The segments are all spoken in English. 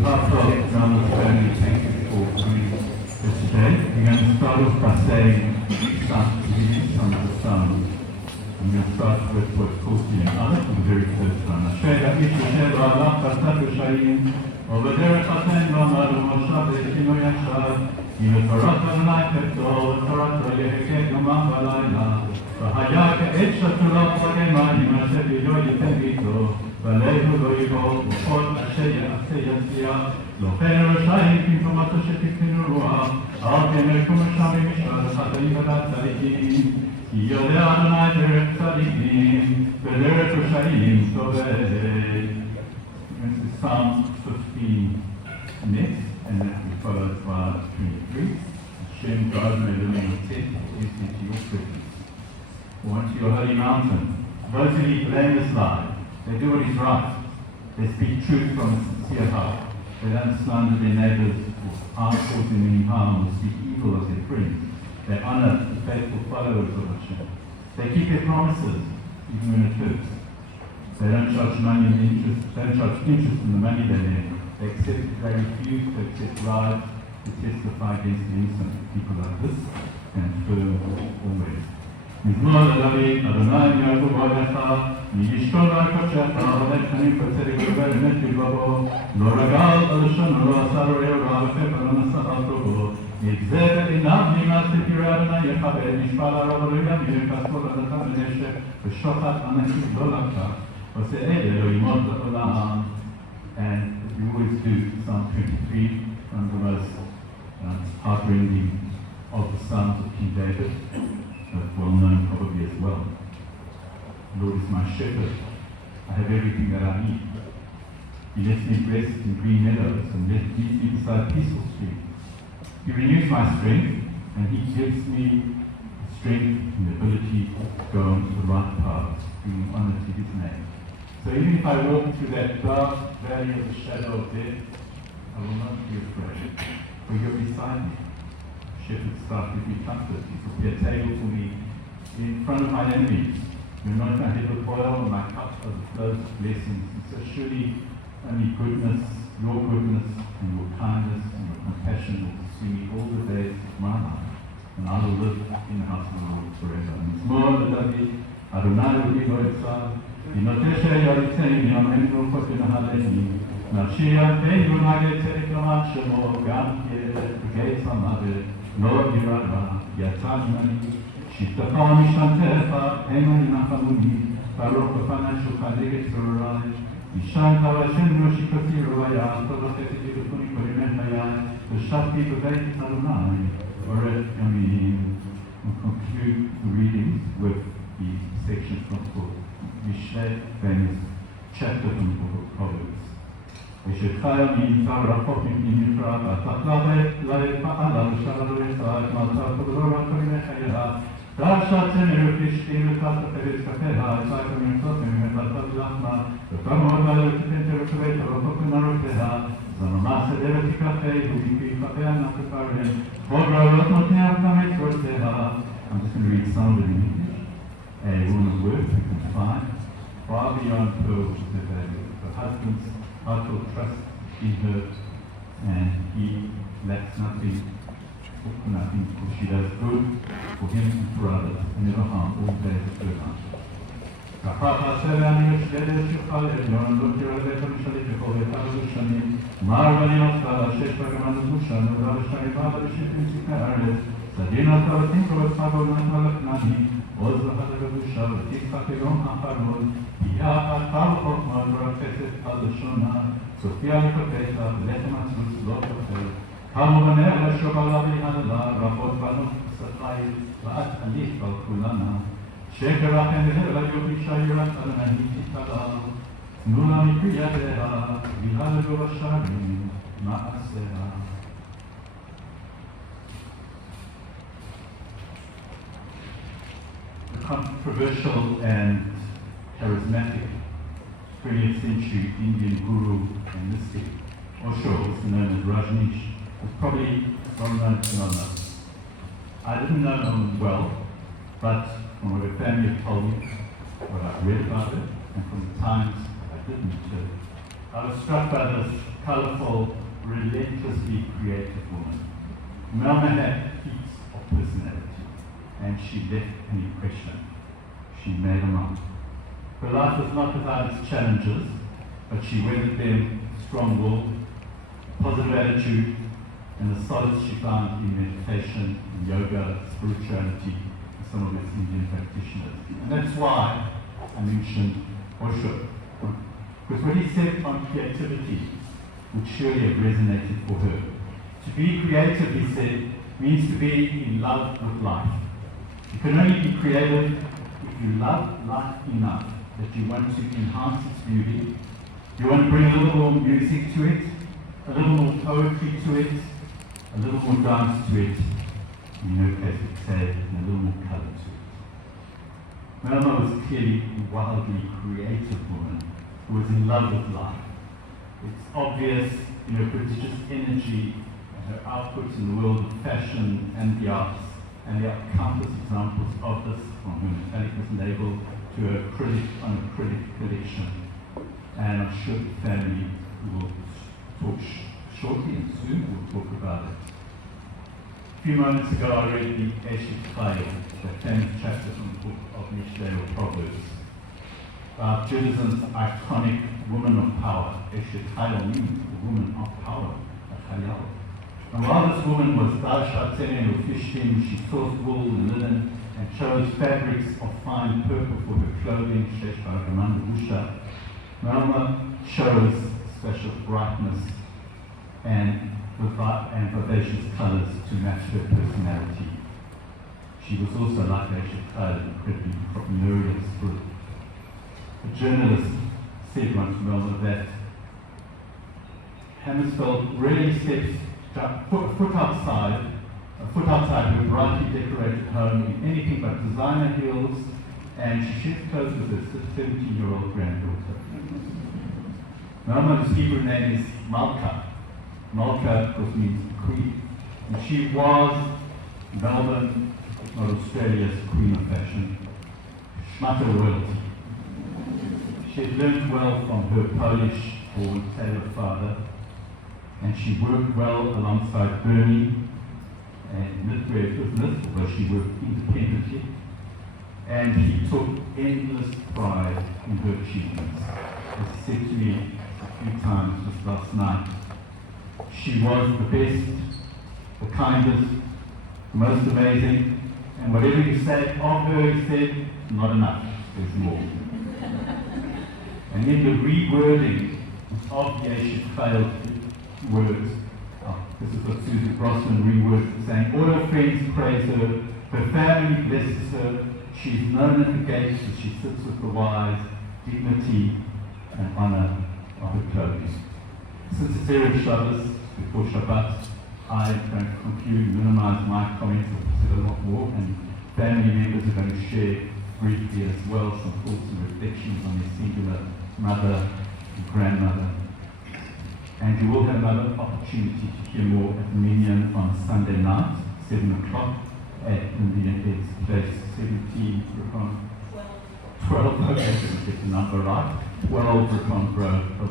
behalf of Melma's family, thank you for coming here today. We're going to start off by saying some of the sounds. I'm going to start with what's called the Aleph, the very first one. Asher Avish Yosher Ba'alach Barsat Yosharim Obaderet Chaten V'Amar U'Moshav V'Ekino Yashar Yivetorat Adonai Kepto V'Torat Lo Yehekeh Yomam V'Layla V'Haya Ke'et Shatulot V'Gemayim Asher Yilo Yitem V'Ito V'Alehu Lo Yivol V'Chol Asher Ya'aseh Yatzliach Lo Chen Roshaim Kimtomato Shetikinu Ruach Al Kemerkum Sham Mishal Chataim V'Dat Tzadikim כי יודע אדוני דרך צדיקים ודרך רשעים תאבד. This is Psalm 15 next, and that we follow by 23. Hashem, God, may the name of Tet is into your presence. Or into your holy mountain. Those who lead blameless lives, they do what is right. They speak truth from a sincere heart. They don't slander their neighbors or harm cause them any harm or speak evil of their friends. They honor the faithful followers of Hashem. They keep their promises, even when it hurts. They don't charge money and interest. They don't charge interest in the money they lend. They refuse to accept bribes to testify against the innocent. People like this stand firm always. מזמור לדוד, אדוני יעקב אוהליך, מישכון על קודשך, הולך חנין בצדק ובאמת בלבבו, לא רגל בלשונו, לא עשה רעהו רע, וחפר לא נשא על קרובו. יגזה בעיניו נמאס לפרעי אדוני יכבד, משפל הרב לא ימיר, כספו לדתה ונשק, ושוחט אנשים לא לקח, עושה אלה לא ימות לעולם. And we always do Psalm 23, one of the most heartrending of the Psalms of King David. But well known probably as well. The Lord is my shepherd. I have everything that I need. He lets me rest in green meadows and leads me beside peaceful streams. He renews my strength and He gives me strength and the ability to go on to the right path, bringing honor to His name. So even if I walk through that dark valley of the shadow of death, I will not be afraid, for You're beside me. Shepherd's staff gives me comfort. He prepared a table for me in front of my enemies. You anoint my head with oil, and my cup overflows with blessings. And so surely only goodness, Your goodness, and Your kindness, and Your compassion will pursue me all the days of my life. And I will live in the house of the Lord forever. מזמור לדוד, אדוני אלוהי לא אמצא, כי נוטש יריצני, עמנו רוחות ונהלני. נפשי ילכנו נגד צדק למען שמו, גם כגיא צמדת. לא יראה, יצא ממני, שבטך ומשענתך, המה ינחמוני, ברוך בפני שולחן נגד צרורי, ישנת והשם ראשי כפי רוויה, טוב החסד ידופוני כל ימי חיי, ושבתי בבית אדוני, עורך ימים. We'll conclude the readings with the section from the book, Mishlei Ben's chapter from the book of Proverbs. ושחי נמצא רחוק מפני מפרט, התחלת לפעלה ושאלה לך את מצב כבודו רק מימי חייה. דרשה צמר ופשתים ותחת פרץ כפיה, עצה כמרצות ממחלת לחמה, ופעמוד לה לתתן תרוקבי תרוקות מנרוקיה, זממה סדרת תקרחי, ובפי כפיה נקפרם, חוד רעלות נותני ארכה מצורתיה. I'm just going to read some of it in English. A woman's worth you can find far beyond pearls of their value. Her husband's heart will trust in her, and he lacks nothing, for she does good for him and for others, and never harm all days of her life. ככה תעשה ואני משלדת שלך לעליון, לא תראה לבית המשלית וחובתה ובשנים, מר ואני אותך לשש וגמד ובושן, ולשריבה ולשפים ציפי ארץ, סדין אתה ותמכו אותך ואומנת ולכנני, עוז לך לבושה ותצחק יום האחרון, תהיה אחת חוכמה ורפסת על לשונה, סופיה לכפיך ולחם עצמוס לא תאכל. קמו בנר לשוב עליו להנהלה, רבות בנות שחי, ואת עלית על כולנה. שקר לכם והרע יופי שירת על מנהיג תתקלה, תנו לה מפי ידיה, וילה לגובה שערים, מעשיה. The controversial and charismatic 20th century Indian guru and mystic, Osho, also known as Rajneesh, was probably well known to Melma. I didn't know him well, but from what her family had told me, what I've read about it, and from the times I did meet her, I was struck by this colourful, relentlessly creative woman. Melma had heaps of personality, and she left an impression. She made a mark. Her life was not without its challenges, but she weathered them with strong will, positive attitude, and the solace she found in meditation, in yoga, spirituality, and some of its Indian practitioners. And that's why I mentioned Osho. Because what he said on creativity would surely have resonated for her. To be creative, he said, means to be in love with life. You can only be creative if you love life enough that you want to enhance its beauty. You want to bring a little more music to it, a little more poetry to it, a little more dance to it, in her case, say, and a little more colour to it. Melma was clearly a wildly creative woman who was in love with life. It's obvious in her prodigious energy and her output in the world of fashion and the arts, and there are countless examples of this from her metallic label to her critic on a critic collection. And I'm sure the family will talk shortly and soon we'll talk about it. A few moments ago I read the Eshet Chayil, the famous chapter from the book of Mishlei or Proverbs, about Judaism's iconic woman of power. Eshet Chayil means the woman of power, a chayal. And while this woman was Darsha Tzene Ufishtim, she sourced wool and linen and chose fabrics of fine purple for her clothing, Shesh Barakamanda Usha. Melma chose special brightness and vivacious colours to match her personality. She was also, like Eshet Chayil, incredibly entrepreneurial spirit. A journalist said once to Melma that Hammersfeld really steps a foot outside her brightly decorated home in anything but designer heels, and she shares clothes with her 17-year-old granddaughter. Melma's Hebrew name is Malka. Malka, of course, means queen. And she was Melbourne, if not Australia's queen of fashion, Schmatter royalty. She had learned well from her Polish-born tailor father, and she worked well alongside Bernie and knitwear business, although she worked independently, and he took endless pride in her achievements. As he said to me a few times just last night, she was the best, the kindest, the most amazing, and whatever you say of her, he said, not enough, there's more. And in the rewording of the Eshet Chayil words, this is what Susan Grossman rewords, saying, all her friends praise her, her family blesses her, she's known at the gates as she sits with the wise, dignity and honour of her clothing. Since it's Erev Shabbos, before Shabbat, I am going to conclude, minimize my comments, I've said a lot more, and family members are going to share briefly as well some thoughts and reflections on their singular mother and grandmother. And you will have another opportunity to hear more at Minyan on Sunday night, 7 o'clock, at Indian Ed's Place, 17 Rupon. 12, okay, I didn't get the number right. 12 Rupon Road.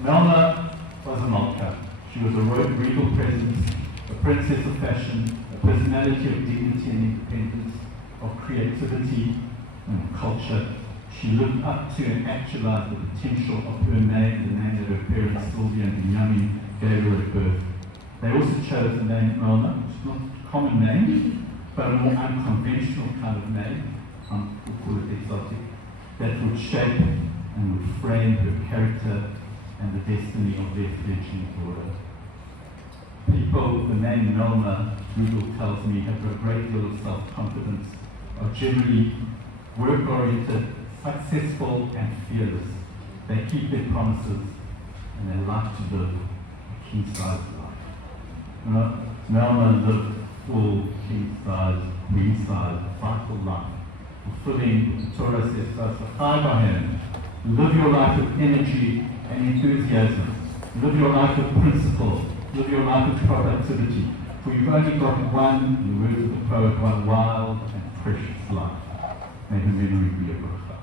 Melma was a Malka. She was a regal presence, a princess of fashion, a personality of dignity and independence, of creativity and culture. She lived up to and actualized the potential of her name, the name that her parents, Sylvia and Benjamin, gave her at birth. They also chose the name Melma, which is not a common name, but a more unconventional kind of name, we'll call it exotic, that would shape and would frame her character and the destiny of their fledgling daughter. People with the name Melma, Google tells me, have a great deal of self-confidence, are generally work-oriented, successful and fearless. They keep their promises and they like to live a king-size life. Melma lived full king-size, queen-size, vital life, fulfilling, the Torah says to us, live your life with energy and enthusiasm. Live your life with principle. Live your life with productivity. For you've only got one, in the words of the poet, one wild and precious life. May her memory be a bracha.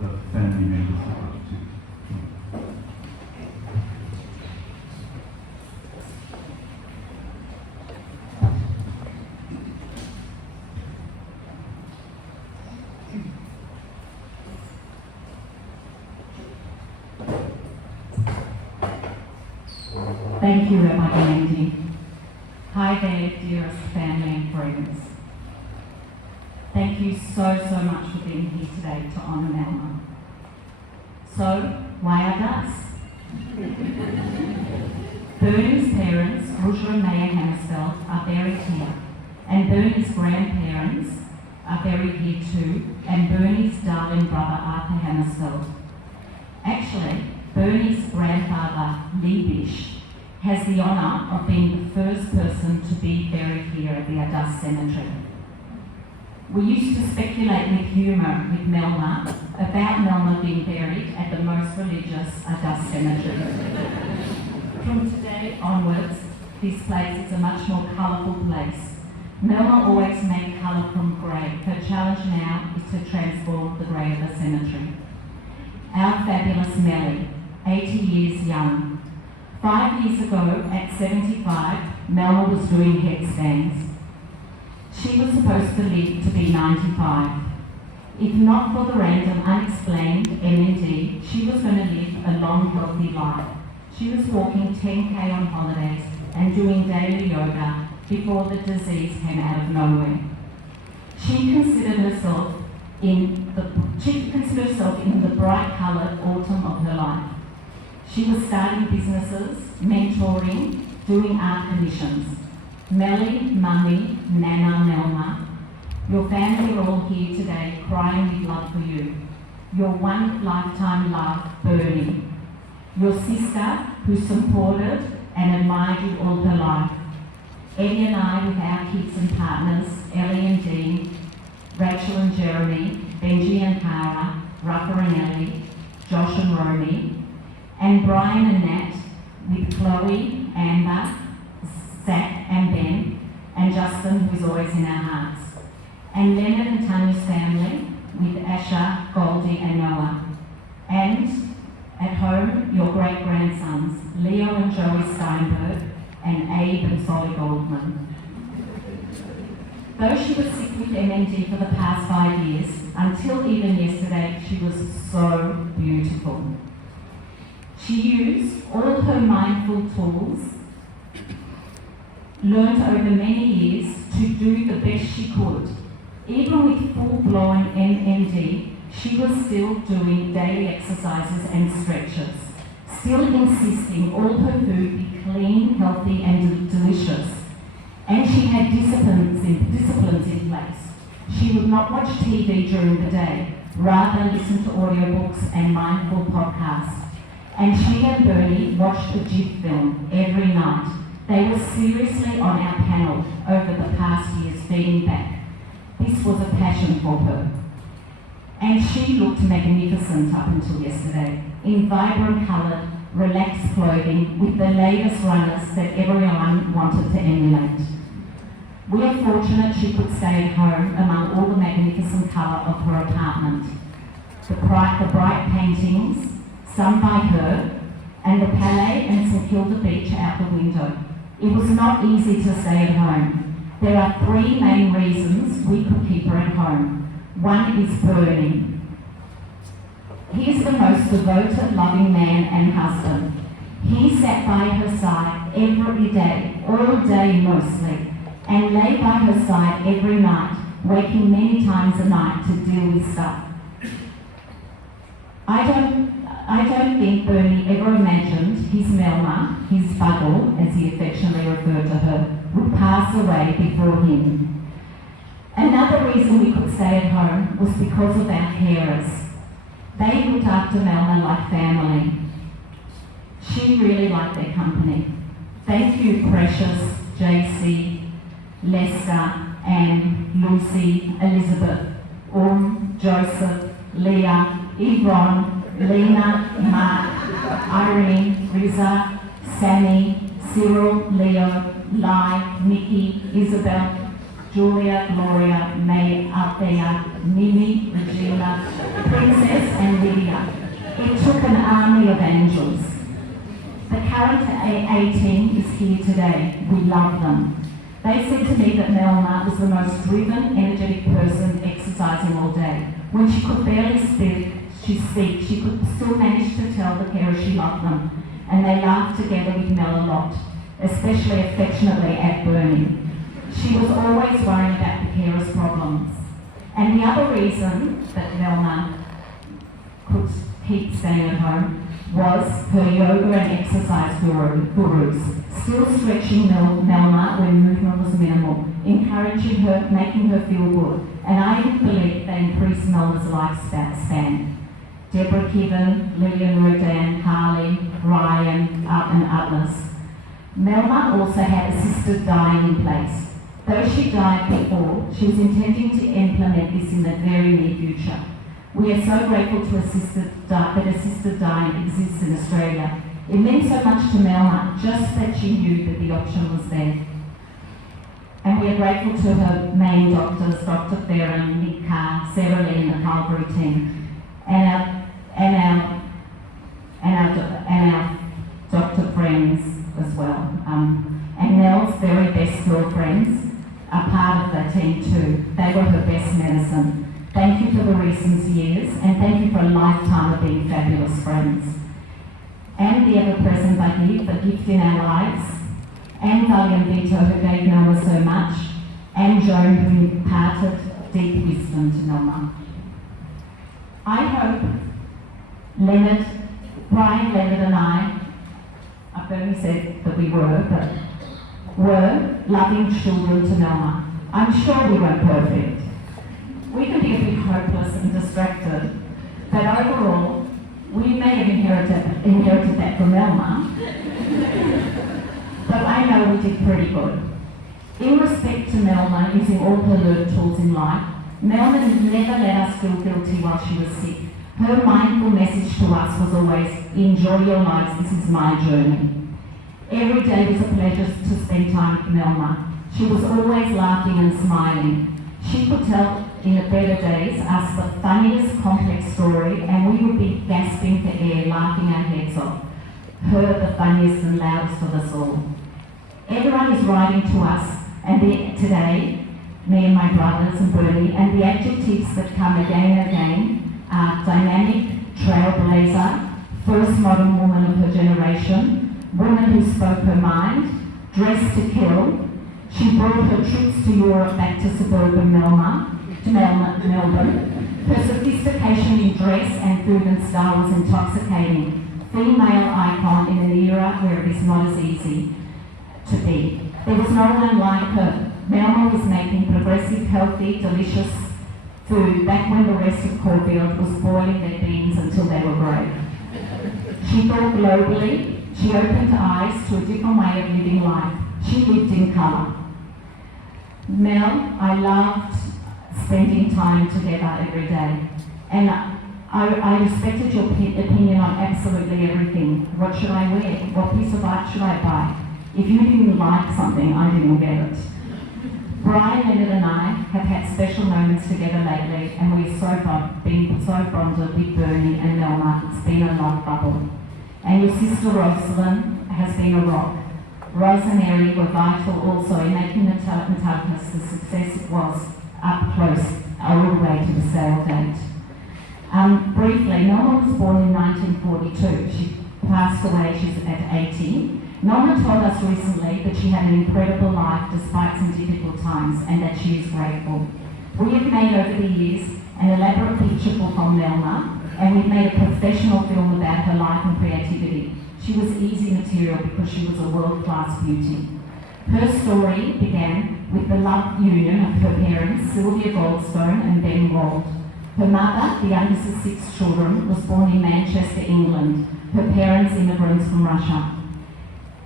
The family members are going to Thank you, Rabbi Andy. Hi there, dearest family and friends. Thank you so much for being here today to honour Melma. So, why are us? Bernie's parents, Roger and Maya Hammersfeld, are buried here, and Bernie's grandparents are buried here too, and Bernie's darling brother Arthur Hammersfeld. Actually, Bernie's grandfather, Lee Bish, has the honour of being the first person to be buried here at the Adus Cemetery. We used to speculate with humour with Melma about Melma being buried at the most religious Adus Cemetery. From today onwards, this place is a much more colourful place. Melma always made colour from grey. Her challenge now is to transform the grey of the cemetery. Our fabulous Melly, 80 years young. 5 years ago, at 75, Melma was doing headstands. She was supposed to live to be 95. If not for the random, unexplained MND, she was going to live a long, healthy life. She was walking 10K on holidays and doing daily yoga before the disease came out of nowhere. She considered herself in the bright-coloured autumn of her life. She was starting businesses, mentoring, doing art commissions. Melly, Mummy, Nana, Melma, your family are all here today crying with love for you. Your one lifetime love, Bernie. Your sister, who supported and admired you all her life. Eddie and I, with our kids and partners, Ellie and Dean, Rachel and Jeremy, Benji and Cara, Ruffer and Ellie, Josh and Romy, and Brian and Nat, with Chloe, Amber, Zach and Ben, and Justin, who's always in our hearts. And Leonard and Tanya's family, with Asher, Goldie and Noah. And at home, your great-grandsons, Leo and Joey Steinberg, and Abe and Solly Goldman. Though she was sick with MND for the past 5 years, until even yesterday, she was so beautiful. She used all her mindful tools, learned over many years to do the best she could. Even with full-blown MND, she was still doing daily exercises and stretches, still insisting all her food be clean, healthy and delicious. And she had disciplines in place. She would not watch TV during the day, rather listen to audiobooks and mindful podcasts. And she and Bernie watched the GIF film every night. They were seriously on our panel over the past years feeding back. This was a passion for her. And she looked magnificent up until yesterday, in vibrant coloured, relaxed clothing with the latest runners that everyone wanted to emulate. We are fortunate she could stay at home among all the magnificent colour of her apartment. The bright paintings, some by her, and the Palais and St Kilda Beach out the window. It was not easy to stay at home. There are 3 main reasons we could keep her at home. One is Bernie. He is the most devoted, loving man and husband. He sat by her side every day, all day mostly, and lay by her side every night, waking many times a night to deal with stuff. I don't think Bernie ever imagined his Melma, his buggle, as he affectionately referred to her, would pass away before him. Another reason we could stay at home was because of our carers. They looked after Melma like family. She really liked their company. Thank you, Precious, JC, Lester, Anne, Lucy, Elizabeth, Joseph, Leah, Yvonne, Lena, Mark, Irene, Riza, Sammy, Cyril, Leo, Lai, Nikki, Isabel, Julia, Gloria, May, Althea, Mimi, Regina, Princess and Lydia. It took an army of angels. The current A18 is here today. We love them. They said to me that Melma was the most driven, energetic person exercising all day. When she could barely speak, she could still manage to tell the she loved them, and they laughed together with Mel a lot, especially affectionately at Bernie. She was always worrying about the carers' problems. And the other reason that Melma could keep staying at home was her yoga and exercise gurus, still stretching Melma when movement was minimal, encouraging her, making her feel good, and I believe they increased Melma's lifespan. Deborah Kiven, Lillian Rodan, Harley, Ryan, and others. Melma also had assisted dying in place. Though she died before, she was intending to implement this in the very near future. We are so grateful to that assisted dying exists in Australia. It meant so much to Melma just that she knew that the option was there. And we are grateful to her main doctors, Dr. Farron, Nick Carr, Sarah Lee and the Calvary team, and our doctor friends as well. And Mel's very best girlfriends are part of the team too. They were her best medicine. Thank you for the recent years, and thank you for a lifetime of being fabulous friends. And the ever-present Bagheed, the gift in our lives, and Valiant Vito, who gave Melma so much, and Joan, who imparted deep wisdom to Melma. I hope Brian, Leonard and I've only said that we were loving children to Melma. I'm sure we weren't perfect. We can be a bit hopeless and distracted, but overall, we may have inherited that from Melma, but I know we did pretty good. In respect to Melma using all her learned tools in life, Melma never let us feel guilty while she was sick. Her mindful message to us was always, enjoy your lives, this is my journey. Every day was a pleasure to spend time with Melma. She was always laughing and smiling. She could tell in the better days us the funniest complex story, and we would be gasping for air, laughing our heads off. Her the funniest and loudest of us all. Everyone is writing to us, and today, me and my brothers and Bernie, and the adjectives that come again and again are dynamic, trailblazer, first modern woman of her generation, woman who spoke her mind, dressed to kill. She brought her trips to Europe back to suburban Melbourne. Her sophistication in dress and food and style was intoxicating. Female icon in an era where it is not as easy to be. There was no one like her. Melma was making progressive, healthy, delicious food back when the rest of Caulfield was boiling their beans until they were grey. She thought globally. She opened eyes to a different way of living life. She lived in colour. Mel, I loved spending time together every day, and I respected your opinion on absolutely everything. What should I wear? What piece of art should I buy? If you didn't like something, I didn't get it. Brian, Leonard and I have had special moments together lately, and we've been so bonded with Bernie and Melma. It's been a love bubble. And your sister Rosalind has been a rock. Ros and Eri were vital also in making Metallicus the success it was up close, all the way to the sale date. Briefly, Melma was born in 1942. She passed away, she's at 80. Melma told us recently that she had an incredible life despite some difficult times and that she is grateful. We have made over the years an elaborate picture book on Melma, and we've made a professional film about her life and creativity. She was easy material because she was a world-class beauty. Her story began with the love union of her parents, Sylvia Goldstone and Ben Wald. Her mother, the youngest of 6 children, was born in Manchester, England. Her parents immigrants from Russia.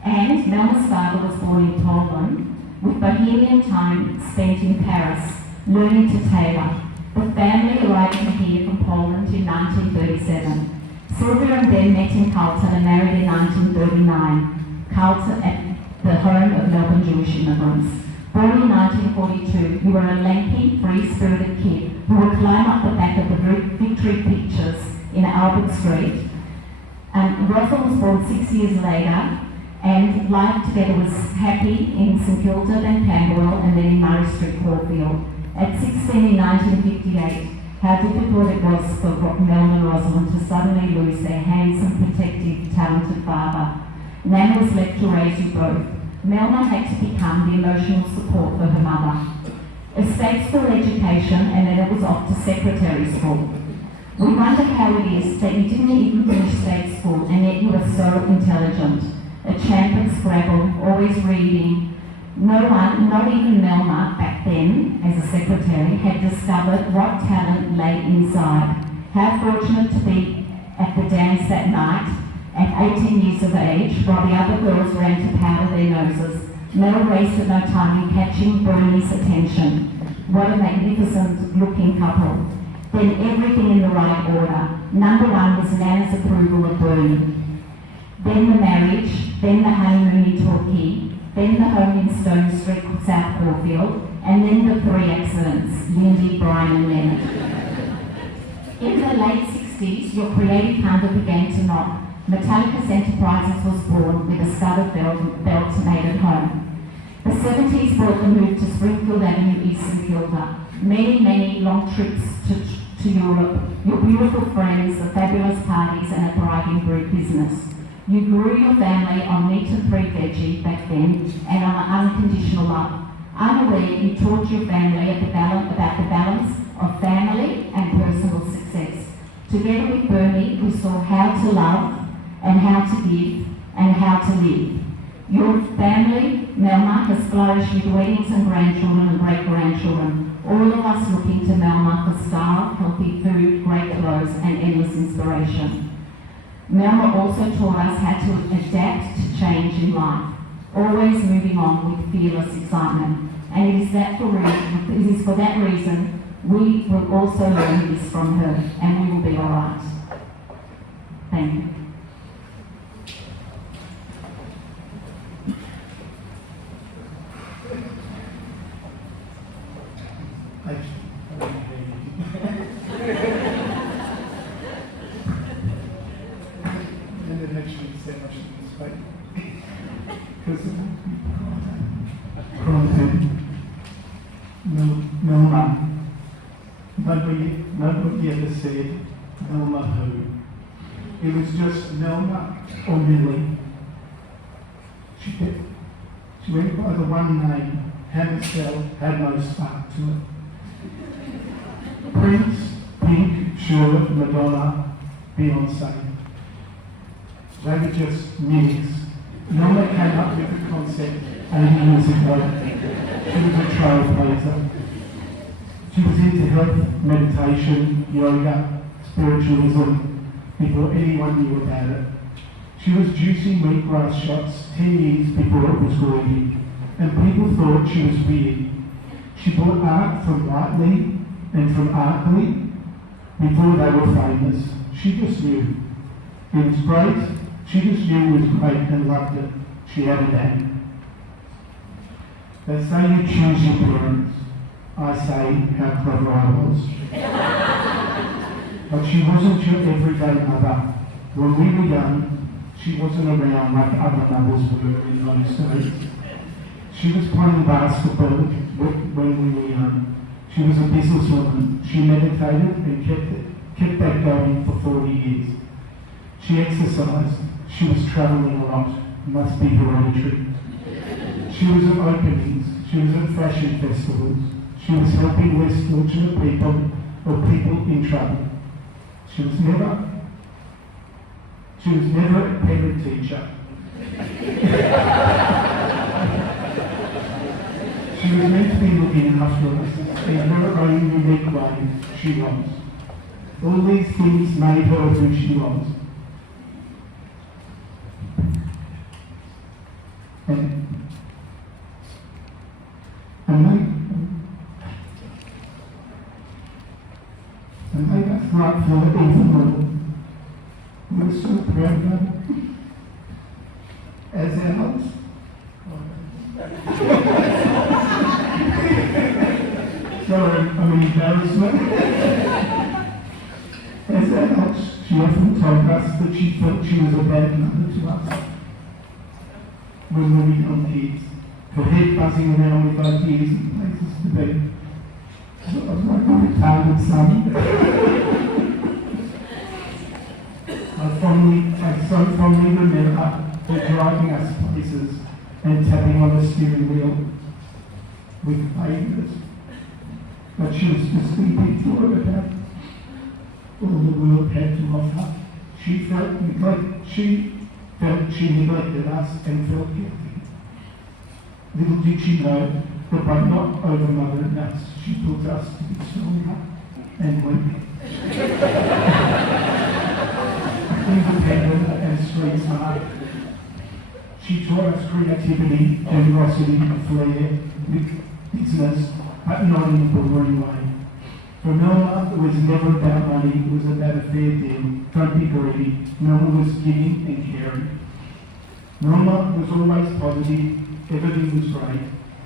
And Melma's father was born in Poland, with bohemian time spent in Paris, learning to tailor. The family arrived here from Poland in 1937. Sylvia and Ben met in Carlton and married in 1939. Carlton at the home of Melbourne Jewish immigrants. Born in 1942, you were a lanky, free-spirited kid who would climb up the back of the Victory Pictures in Albert Street. Rosalind was born 6 years later, and life together was happy in St Kilda, then Camberwell, and then in Murray Street, Caulfield. At 16 in 1958, how difficult it was for Melma and Rosalind to suddenly lose their handsome, protective, Nana was left to raise you both. Melma had to become the emotional support for her mother. A state school education, and then it was off to secretary school. We wonder how it is that you didn't even finish state school and yet you were so intelligent. A champ at Scrabble, always reading. No one, not even Melma back then, as a secretary, had discovered what talent lay inside. How fortunate to be at the dance that night at 18 years of age, while the other girls ran to powder their noses. Mel wasted no time in catching Bernie's attention. What a magnificent looking couple. Then everything in the right order. Number one was Nana's approval of Bernie. Then the marriage, then the honeymoon in Torquay, then the home in Stone Street, South Caulfield, and then the three accidents, Lindy, Brian and Leonard. In the late 60s, your creative hunger began to knock. Metallica's Enterprises was born with a studded belt made at home. The 70s brought the move to Springfield Avenue, East St Kilda. Many long trips to Europe, your beautiful friends, the fabulous parties and a thriving group business. You grew your family on meat and free veggie back then and on unconditional love. Unaware, you taught your family about the balance of family and personal success. Together with Bernie, we saw how to love and how to give and how to live. Your family, Melma, has flourished with weddings and grandchildren and great-grandchildren. All of us looking to Melma for style, healthy food, great clothes and endless inspiration. Melma also taught us how to adapt to change in life, always moving on with fearless excitement. And it is for that reason we will also learn this from her, and we will be all right. Thank you. Melma. Nobody ever said Melma who. It was just Melma or Millie. She went by the one name. Hammersfeld had no spark to it. Prince, Pink, Cher, Madonna, Beyonce. They were just mimics. Melma came up with the concept 80 years ago. She was a trailblazer. She was into health, meditation, yoga, spiritualism, before anyone knew about it. She was juicing wheatgrass shots 10 years before it was green, and people thought she was weird. She bought art from Whiteley and from Artley before they were famous. She just knew. It was great. She just knew it was great and loved it. She had a name. They say you choose your parents. I say how clever I was. But she wasn't your everyday mother. When we were young, she wasn't around like other mothers were in those days. She was playing basketball when we were young. She was a businesswoman. She meditated and kept that going for 40 years. She exercised. She was travelling a lot. Must be hereditary. She was at openings. She was at fashion festivals. She was helping less fortunate people or people in trouble. She was never a parent teacher. She was meant to be looking after us in her own unique way. She was. All these things made her who she was. And made us right for the even more. We're so proud of her. As ours. Sorry, I'm an embarrassment. As ours, she often told us that she felt she was a bad mother to us. When we were young kids, her head buzzing around with ideas and places to be. I was like a retarded son. I so fondly remember her driving us places and tapping on the steering wheel with favours. But she was just thinking about all the world had to offer. She felt she neglected us and felt guilty. Little did she know that by not over-mothering us, she taught us to be stronger and weak. Independent and street smart. She taught us creativity, generosity, flair, business, but not in a boring way. For Melma, it was never about money, it was about a fair deal. Don't be greedy. Melma was giving and caring. Melma was always positive, everything was great.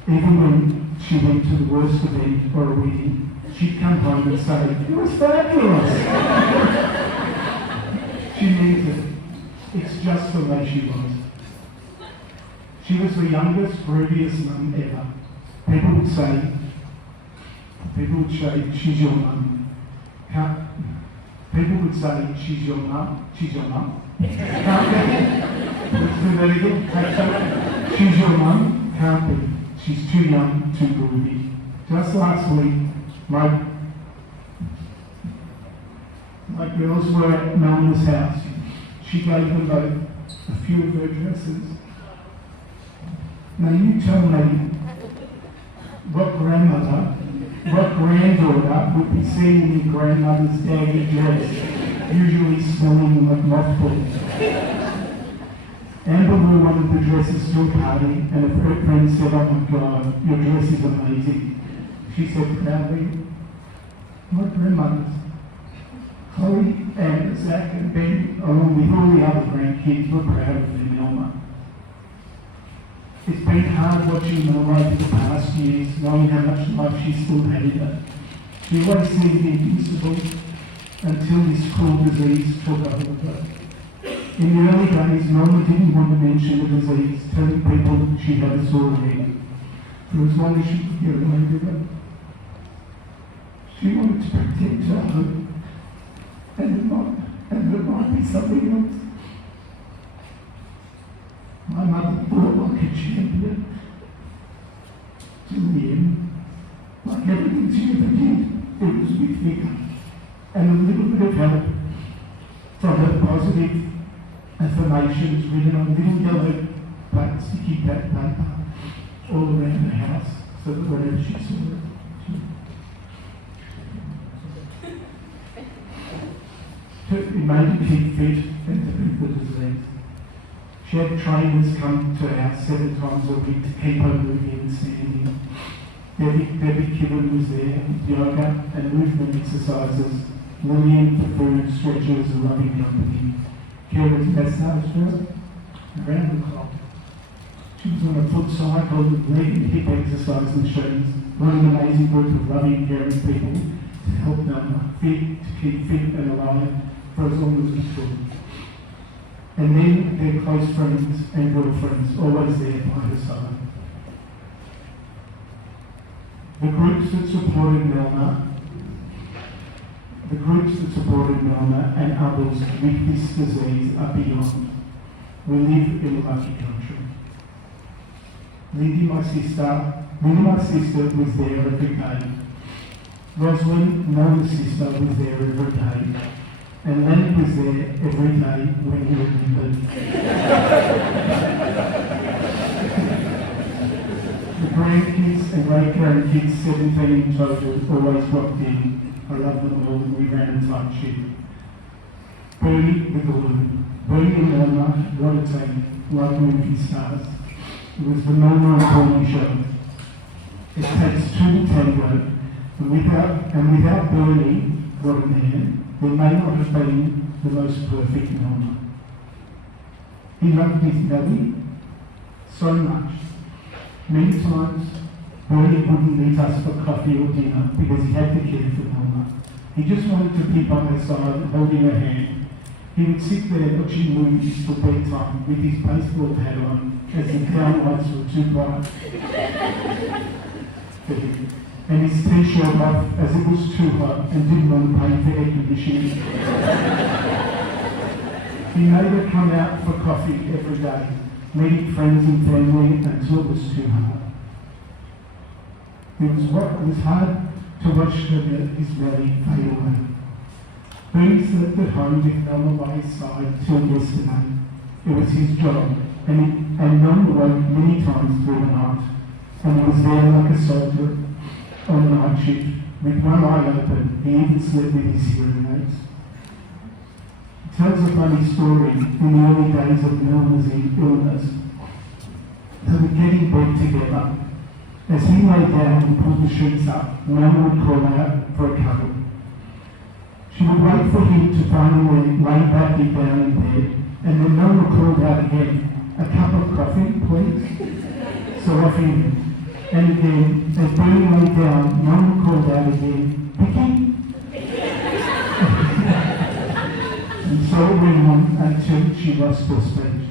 Even when she went to the worst event or a wedding, she'd come home and say, "It was fabulous." She means it. It's just the way she was. She was the youngest, groovyiest mum ever. People would say, she's your mum. People would say, she's your mum. She's your mum. Let's do that again. She's your mum. Can't be. She's too young, too groovy. Just last week, my girls were at Melma's house. She gave them both a few of her dresses. Now you tell me what granddaughter would be seeing your grandmother's daggy dress, usually smelling like mothballs. Amber wore one of the dresses to a party, and a friend said, "Oh my God, your dress is amazing." She said proudly, "My grandmothers, Chloe and Zach and Ben, along with all the other grandkids, were proud of their Melma." It's been hard watching Melma over the past years, knowing how much life she still had in her. She always seemed invincible until this cruel disease took a hold of her. In the early days, Melma didn't want to mention the disease, telling people she had a sore leg, for as long as she could get away with it. She wanted to protect her home, and it might be something else. My mother fought like a champion. Till the end, like everything she ever did, it was with vigour and a little bit of help from her positive affirmations written on little yellow sticky paper all around the house, so that whenever she saw it, it made her keep fit and to beat the disease. She had trainers come to our house 7 times a week to keep her moving and standing. Debbie Kibben was there with yoga and movement exercises. Lillian for food, stretchers and rubbing company. Kira's massage her around the clock. She was on a foot cycle with leg and hip exercise machines, running an amazing group of loving, caring people to help them to keep fit and alive for as long as we could. And then their close friends and girlfriends, always there by her side. The groups that supported Melma and others with this disease are beyond. We live in a lucky country. Lindy, my sister, was there every day. Rosalind, Melma's sister, was there every day. And Leonard was there every day when he remembered. The grandkids and great-grandkids, 17 in total, always dropped in. I love them all, and we ran a tight ship. Bernie the balloon. Bernie and Melma, what a team, like movie stars. It was the Melma and Bernie show. It takes 2 to tango, and without Bernie, what a man, there may not have been the most perfect Melma. He loved his belly so much. Many times, Bernie wouldn't meet us for coffee or dinner because he had to care for Melma. He just wanted to be by her side, holding her hand. He would sit there watching movies till bedtime with his baseball hat on as the town lights were too bright for him. And his t-shirt off as it was too hot and didn't want to pay for air conditioning. He made her come out for coffee every day, meeting friends and family until it was too hard. It was hard to watch his belly fade away. Bernie slept at home with Melma by his side till yesterday. It was his job, and Melma woke many times through the night, and he was there like a soldier on the night shift, with one eye open. He even slept with his hearing aids. He tells a funny story. In the early days of Melma's illness, they were getting bed together. As he lay down and pulled the sheets up, Melma would call out for a cuddle. She would wait for him to finally lay back down in bed, and then Melma called out again, "A cup of coffee, please?" So off he went. And again, as Bernie lay down, Melma called out again, "Vicky?" And so it went on until she lost her speech.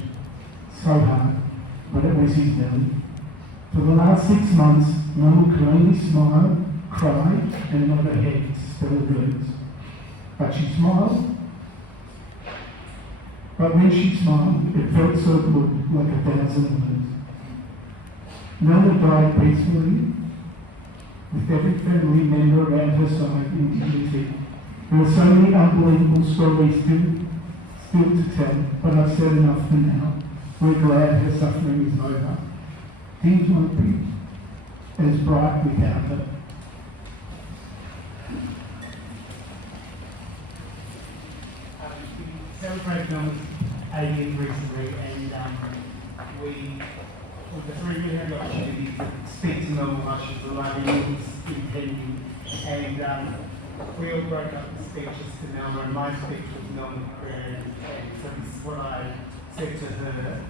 So hard, but it was his belly. For the last 6 months, Melma could only smile, cry, and nod her head to spell words. But she smiled. But when she smiled, it felt so good, like 1,000 words. Melma died peacefully, with every family member around her side in dignity. There were so many unbelievable stories still to tell, but I've said enough for now. We're glad her suffering is over. Things won't be as bright without her. We celebrated Melma's 80th recently, and the three of you had the opportunity to speak to Melma while she was alive, and it was impending. And we all broke up the speeches to Melma, and my speech was Melma created, and so this is what I said to her.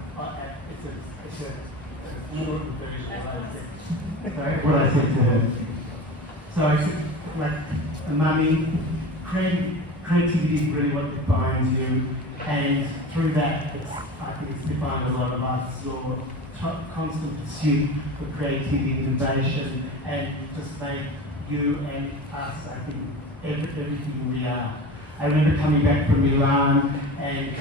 It's a little version of what I said. So what I said to her. So I said, like, mummy, creativity is really what defines you, and through that, I think it's defined a lot of us, your constant pursuit for creativity, innovation, and just make you and us, I think, everything we are. I remember coming back from Milan, and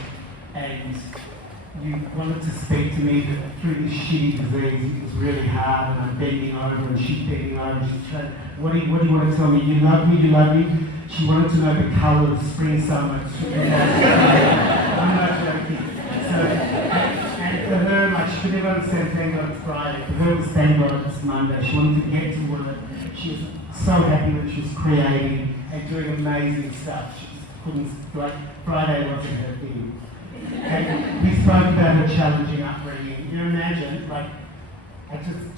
you wanted to speak to me through this shitty disease. It was really hard, and I'm bending over, and she's bending over, and she's trying, what do you want to tell me? You love me? She wanted to know the colour of spring, summer. I'm not joking. So, and for her, like, she could never understand thank God it's Friday. For her, it was thank God it's Monday. She wanted to get to work. She was so happy that she was creating and doing amazing stuff. She just couldn't, like, Friday wasn't her thing. And we spoke about her challenging upbringing. You imagine, like,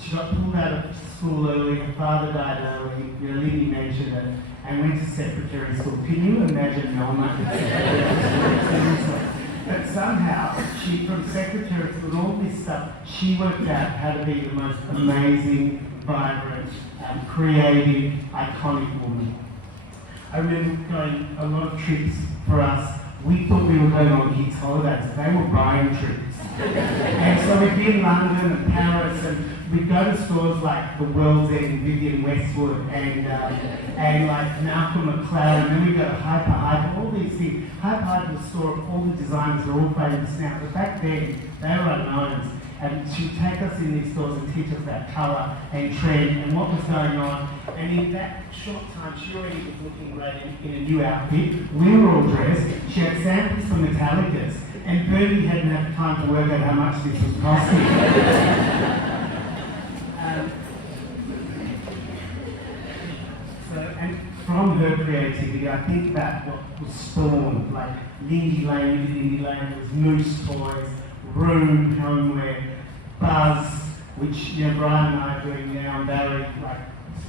she got pulled out of school early, her father died early, Lily mentioned it, and went to secretary school. Can you imagine Melma at secretary school? But somehow, from secretary school and all this stuff, she worked out how to be the most amazing, vibrant, creative, iconic woman. I remember going a lot of trips for us. We thought we were going on kids' holidays. They were buying trips. And so we'd be in London and Paris, and we'd go to stores like the World's End, Vivienne Westwood, and like Malcolm McLaren, and then we'd go to Hyper, all these things. Hyper was a store of all the designers, they're all famous now, but back then, they were unknowns. And she would take us in these stores and teach us about colour and trend and what was going on. And in that short time, she already was looking great in a new outfit. We were all dressed. She had samples from Metallicas. And Bernie hadn't had time to work out how much this was costing. And from her creativity, I think that what was spawned, like Lindy Lane, there was Moose Toys, Room, Homeware, Buzz, which Brian and I are doing now, and Barry, like,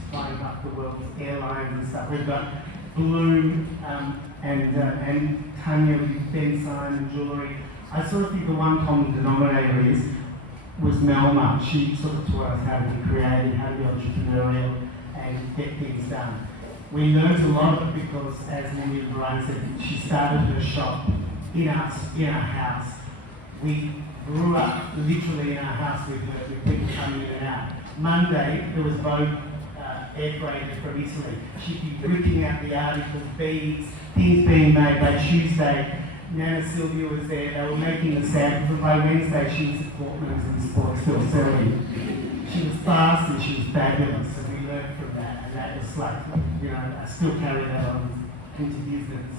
flying up the world's airlines and stuff. We've got Bloom and Tanya with Ben Simon jewellery. I sort of think the one common denominator was Melma. She sort of taught us how to be creative, how to be entrepreneurial, and get things done. We learned a lot of it because, as Lindy and Brian said, she started her shop in our house. We grew up literally in our house with her, with people coming in and out. Monday, there was Vogue air freighter from Italy. She'd be ripping out the articles, beads, things being made. By Tuesday, Nana Sylvia was there. They were making the samples, and by Wednesday she was at Portman's in Sportsville selling. She was fast and she was fabulous, and we learned from that. And that was like, you know, I still carry that on into business.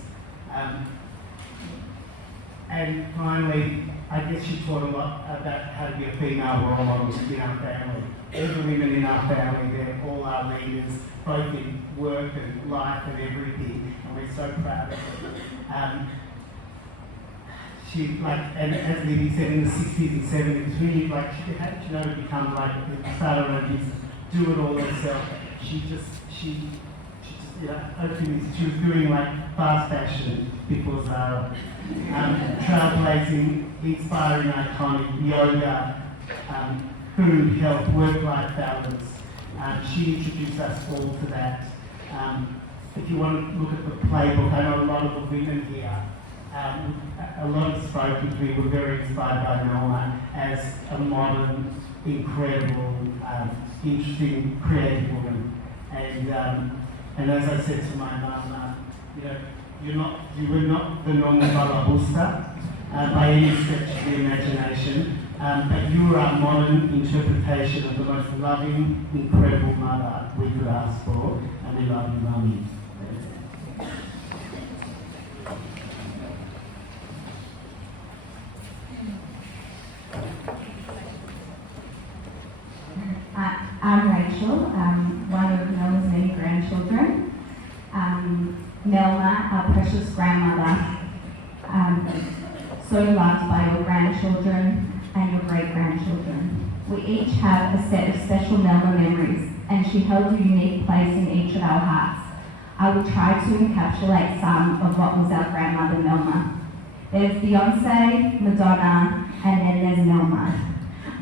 And finally, I guess she taught a lot about how to be a female role model in our family. All the women in our family, they're all our leaders, both in work and life and everything, and we're so proud of it. She, like, and as Libby said, in the 60s and 70s, really, like, she had, you know, to become like, start her own business, do it all herself. She just, you know, she was doing like fast fashion before Zara. Trailblazing, inspiring, iconic, yoga, food, health, work-life balance. She introduced us all to that. If you want to look at the playbook, I know a lot of the women here, a lot of spoken to me were very inspired by Melma as a modern, incredible, interesting, creative woman. And as I said to my mum, you know, you were not the normal balabusta by any stretch of the imagination, but you were a modern interpretation of the most loving, incredible mother we could ask for, and we love you, Mummy. I'm Rachel, one of Melma's many grandchildren. Melma, our precious grandmother, so loved by your grandchildren and your great-grandchildren. We each have a set of special Melma memories, and she held a unique place in each of our hearts. I will try to encapsulate some of what was our grandmother Melma. There's Beyonce, Madonna, and then there's Melma.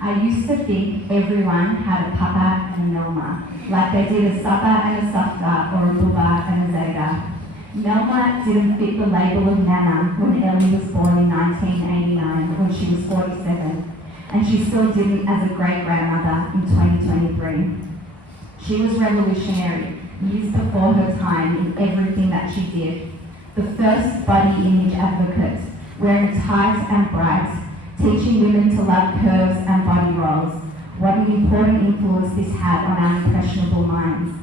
I used to think everyone had a papa and a Melma, like they did a supper and a sufta or a buba and a zeta. Melma didn't fit the label of Nana when Ellie was born in 1989 when she was 47, and she still didn't as a great-grandmother in 2023. She was revolutionary, years before her time in everything that she did. The first body image advocate, wearing tight and bright, teaching women to love curves and body rolls. What an important influence this had on our impressionable minds.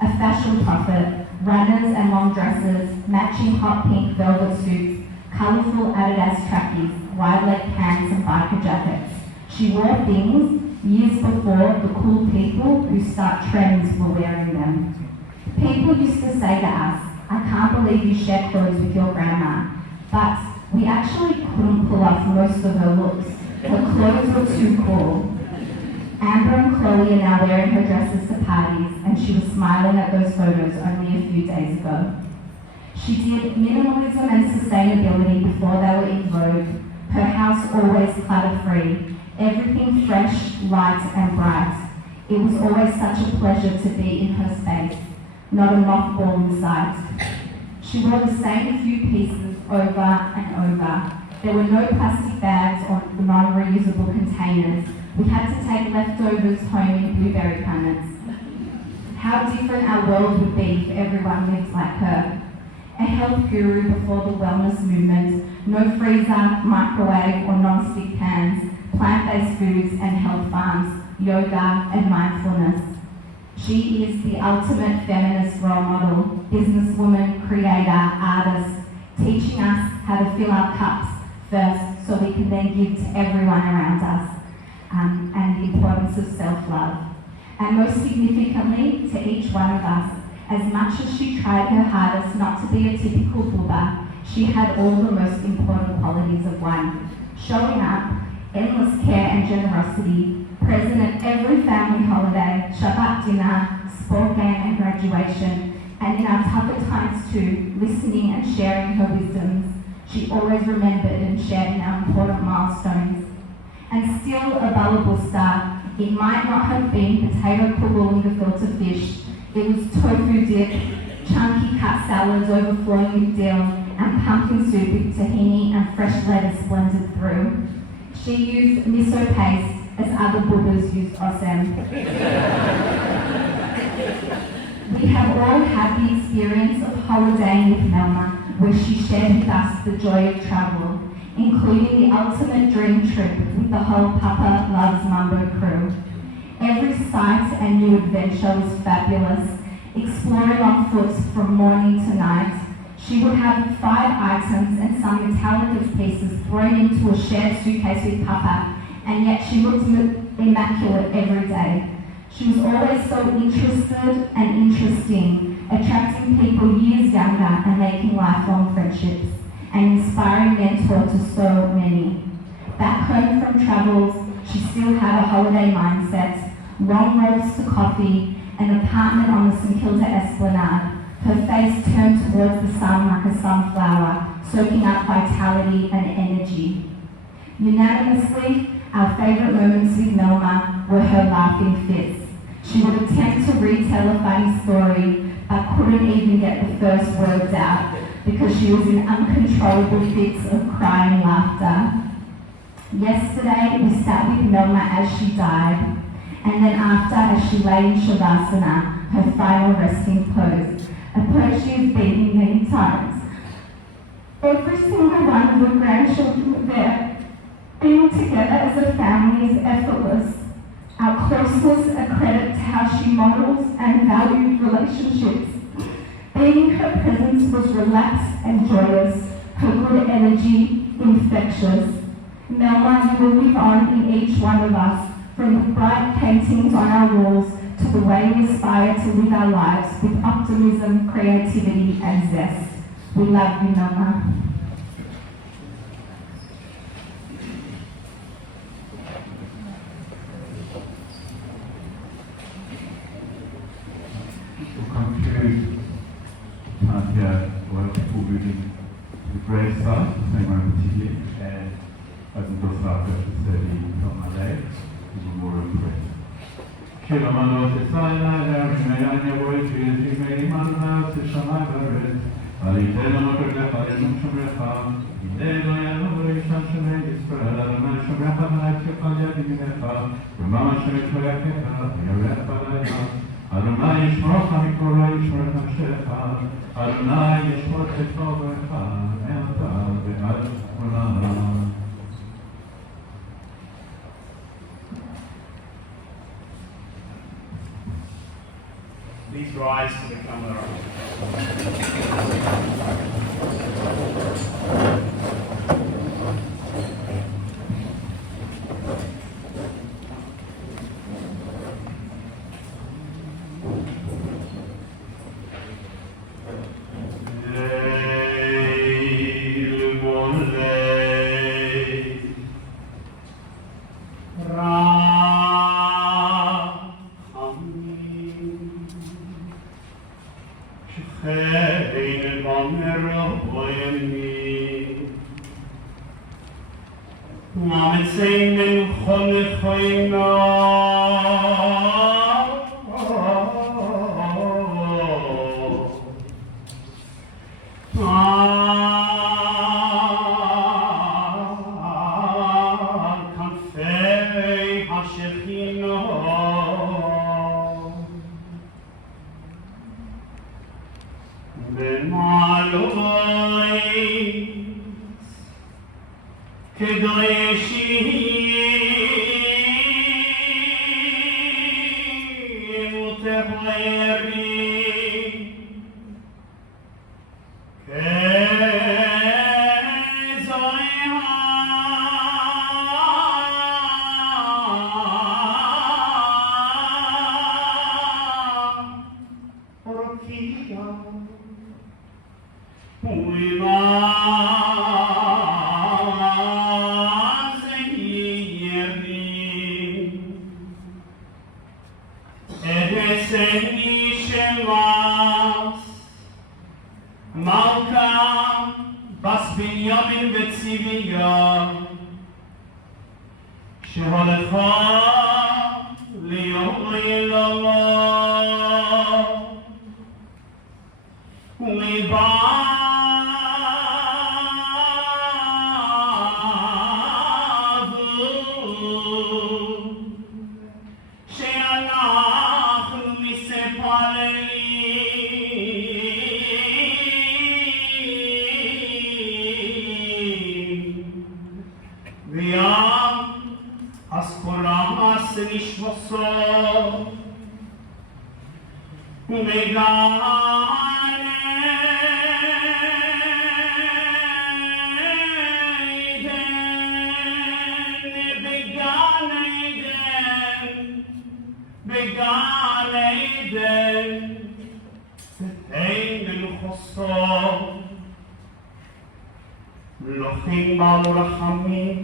A fashion prophet, runners and long dresses, matching hot pink velvet suits, colourful Adidas trackies, wide leg pants and biker jackets. She wore things years before the cool people who start trends were wearing them. People used to say to us, I can't believe you share clothes with your grandma, but we actually couldn't pull off most of her looks. Her clothes were too cool. Amber and Chloe are now wearing her dresses to parties, and she was smiling at those photos only a few days ago. She did minimalism and sustainability before they were in vogue. Her house always clutter-free, everything fresh, light and bright. It was always such a pleasure to be in her space, not a mothball in sight. She wore the same few pieces over and over. There were no plastic bags or non-reusable containers. We had to take leftovers home in blueberry punnets. How different our world would be if everyone lived like her. A health guru before the wellness movement, no freezer, microwave or non-stick pans, plant-based foods and health farms, yoga and mindfulness. She is the ultimate feminist role model, businesswoman, creator, artist, teaching us how to fill our cups first so we can then give to everyone around us, and the importance of self-love. And most significantly, to each one of us, as much as she tried her hardest not to be a typical booba, she had all the most important qualities of one. Showing up, endless care and generosity, present at every family holiday, Shabbat dinner, sport game and graduation, and in our tougher times too, listening and sharing her wisdoms. She always remembered and shared in our important milestones. And still a balabusta, it might not have been potato kugel with gefilte fish. It was tofu dip, chunky cut salads overflowing with dill, and pumpkin soup with tahini and fresh lettuce blended through. She used miso paste as other boobas used osem. We have all had the experience of holidaying with Melma, where she shared with us the joy of travel, including the ultimate dream trip with the whole Papa Loves Mambo crew. Every sight and new adventure was fabulous, exploring on foot from morning to night. She would have 5 items and some metallic pieces thrown into a shared suitcase with Papa, and yet she looked immaculate every day. She was always so interested and interesting, attracting people years younger and making lifelong friendships, an inspiring mentor to so many. Back home from travels, she still had a holiday mindset, long walks to coffee, an apartment on the St Kilda Esplanade, her face turned towards the sun like a sunflower, soaking up vitality and energy. Unanimously, our favourite moments with Melma were her laughing fits. She would attempt to retell a funny story, but couldn't even get the first words out because she was in uncontrollable fits of crying laughter. Yesterday, we sat with Melma as she died, and then after as she lay in Shavasana, her final resting pose, a pose she has been in many times. Every single one of her grandchildren were there. Being together as a family is effortless. Our closeness a credit to how she models and valued relationships. Being in her presence was relaxed and joyous, her good energy infectious. Melma, you will live on in each one of us, from the bright paintings on our walls to the way we aspire to live our lives with optimism, creativity and zest. We love you, Melma. To conclude, time here for people moving to the grave site, the same way particularly, and as we go start to study from my legs, even more impressed. Shilamano Tisana, Anya voice, you may manna to Shamai Barit, Alitena Motoka, Shumrefa, Ideno Yanovation Shumay, Israel, Shumrefa, Nakia, Dinefa, Ramama Shumrefa, Yarefa, Adonai Yishmor Hamikora Yishmor Hashefa, Adonai Yishmor Tetovecha, Me'ata ve'ad olam. Please rise to the camera. Adayam, Askoram Asenishvoso, Lochim bal rachamim,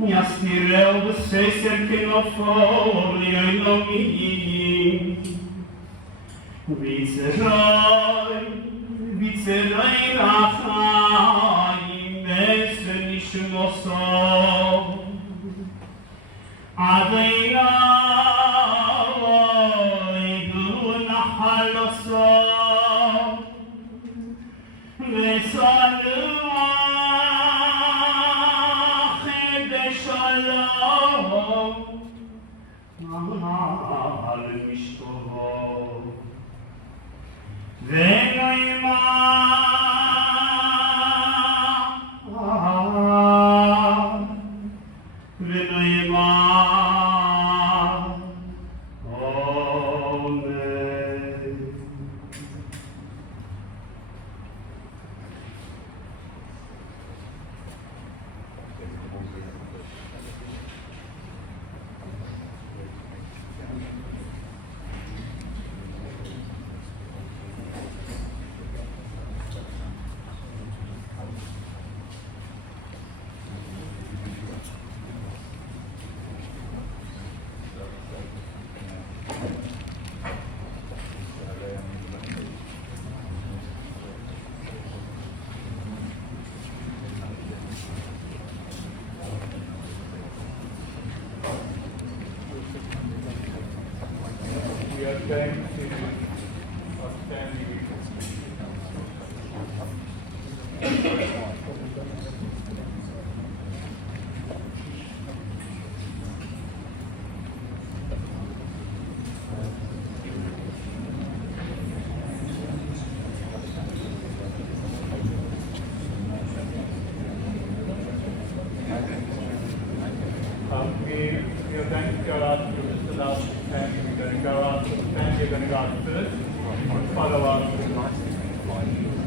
yastirel b'seser kenofor li'olamim. Vitzeroi rachayim b'esen nishmoso. Adonai gu nachaloso. V'salach b'shalom al mishtovo v'noimah Amen. We are going to outstanding. We are going to go out to Mr. Last family. We're going to go out to the family. We're going to go out first. Follow us.